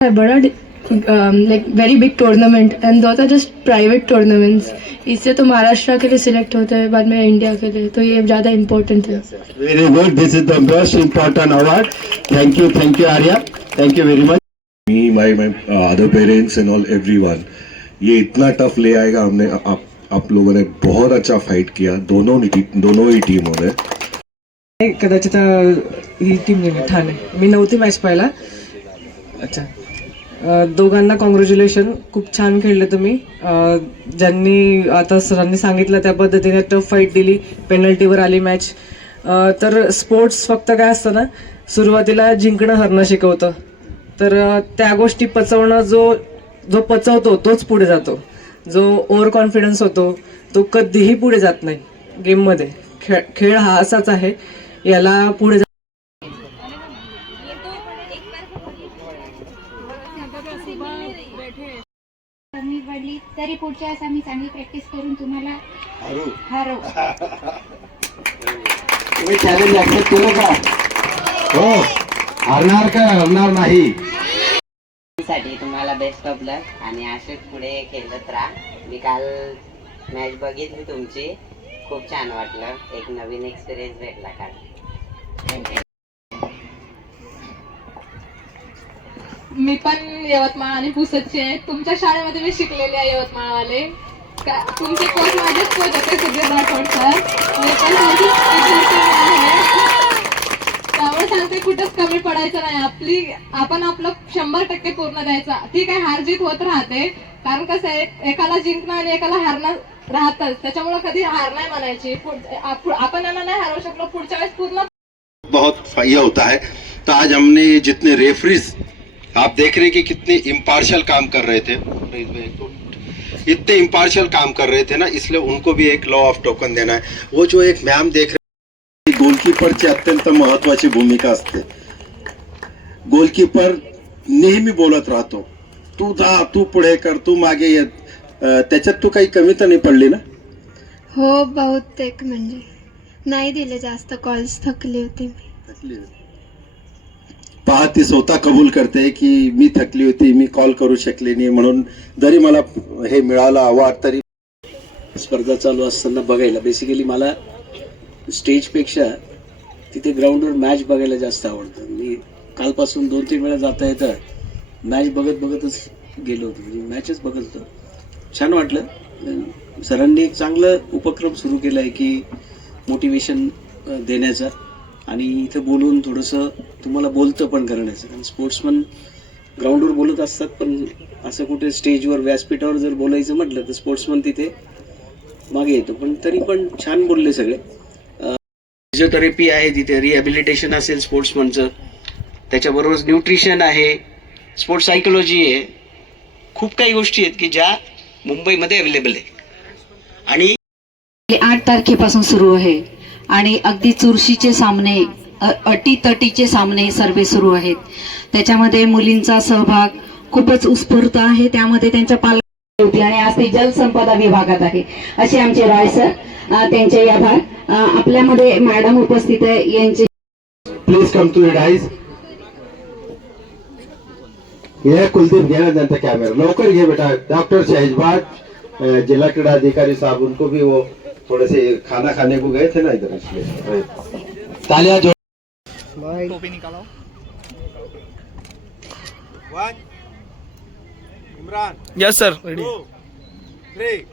बड़ा like very big tournament and those are just private tournaments. इससे तो महाराष्ट्र के लिए सिलेक्ट होते हैं, बाद में इंडिया के लिए, तो ये ज़्यादा इम्पोर्टेंट है. Very good. This is the most important award. Thank you, Arya. Thank you very much. Me, my other parents and all everyone. ये इतना टफ ले आएगा हमने आप लोगों ने बहुत अच्छा फाइट किया दोनों ही टीमों ने. कदाचित ही टीम ठाणे मी नव्हती मॅच पाहिला. अच्छा, दोघांना कॉंग्रॅच्युलेशन. खूप छान खेळले तुम्ही. ज्यांनी आता सरांनी सांगितलं त्या पद्धतीने टफ फाईट दिली, पेनल्टीवर आली मॅच. तर स्पोर्ट्स फक्त काय असतं ना, सुरुवातीला जिंकणं हरणं शिकवतं. तर त्या गोष्टी पचवणं, जो पचवतो तोच पुढे जातो. जो ओव्हर कॉन्फिडन्स होतो तो कधीही पुढे जात नाही गेममध्ये. खेळ हा असाच आहे, याला पुढे कमी पडली तरी पुढच्या वेळेस आम्ही चांगली प्रॅक्टिस करून तुम्हाला हरवू. तुम्ही चॅलेंज ऍक्सेप्ट केलं का? हो, हरणार का हरणार नाही. साठी तुम्हाला बेस्ट ऑफ लक आणि असेच पुढे खेळत राहा. मी काल मॅच बघितली तुमची, खूप छान वाटलं. एक नवीन एक्सपिरियन्स भेटला काल. मी पण यवतमाळ आणि पुसदची आहे. तुमच्या शाळेमध्ये मी शिकलेले आहे यवतमाळवाले. तुमचे कोच माझेच कोच होते सुधीर राठोड सर. मी पण माझी त्यामुळे सांगते कुठंच कमी पडायचं नाही. आपण आपलं 100% पूर्ण द्यायचा. ठीक आहे, हार जीत होत राहते, कारण कसं आहे एकाला जिंकणं आणि एकाला हारणं राहतच. त्याच्यामुळे कधी हार नाही म्हणायची. आपण यांना नाही हरवू शकलो, पुढच्या वेळेस पूर्ण बहुत ये होता है. तो आज हमने जितने रेफरीज आप देख रहे हैं कि कितने इम्पार्शियल काम कर रहे थे, इतने इम्पार्शियल काम कर रहे थे ना, इसलिए उनको भी एक लॉ ऑफ टोकन देना है. वो जो एक मॅम देख रहे, गोलकीपरची अत्यंत महत्वाची भूमिका असते. गोलकीपर नेहमी बोलत राहतो, तू धा, तू पुढे कर, तू मागे ये. त्याच्यात तू काही कमी तर नाही पडली ना? हो, बहुतेक म्हणजे नाही दिले जास्त कॉल्स. थकली होती मी. पहा, ती स्वतः कबूल करते की मी थकली होती, मी कॉल करू शकले नाही, म्हणून जरी मला हे मिळालं अवॉर्ड तरी. स्पर्धा चालू असताना बघायला बेसिकली मला स्टेजपेक्षा तिथे ग्राउंडवर मॅच बघायला जास्त आवडतं. मी कालपासून 2-3 वेळा जाता येतं मॅच बघतच गेलो होतो, म्हणजे मॅचच बघत होतो. छान वाटलं. सरांनी एक चांगला उपक्रम सुरू केला आहे की मोटिवेशन देण्याचा आणि इथं बोलून थोडंसं तुम्हाला बोलतं पण करण्याचं. कारण स्पोर्ट्समन ग्राउंडवर बोलत असतात, पण असं कुठे स्टेजवर व्यासपीठावर जर बोलायचं म्हटलं तर स्पोर्ट्समन तिथे मागे येतो. पण तरी पण छान बोलले सगळे. फिजिओथेरपी आहे तिथे, रिहॅबिलिटेशन असेल स्पोर्ट्समनचं, त्याच्याबरोबर न्यूट्रिशन आहे, स्पोर्ट्स सायकोलॉजी आहे. खूप काही गोष्टी आहेत की ज्या मुंबईमध्ये अवेलेबल आहे. आणि 8 तारखेपासून सुरू आहे आणि अगदी चुरशीचे सामने, अटीतटीचे सामने सर्वे सुरू आहेत. त्याच्यामध्ये मुलींचा सहभाग खूपच उत्स्फूर्त आहे. त्यामध्ये त्यांच्या पालक होती आणि आज ते जलसंपदा विभागात आहे. असे आमचे राय सर, त्यांचे आभार. आपल्यामध्ये मॅडम उपस्थित आहे, यांचे please come to it eyes. ये कुलदीप घे ना त्यांचा कॅमेरा, लवकर घे बेटा. डॉक्टर शहजबाज, जिला क्रीड़ा अधिकारी साहब, उनको भी वो थोड़े से खाना खाने को गए थे ना इधर, इसलिए तालियां जो. टोपी निकालो. 1 इमरान. Yes sir. 2 3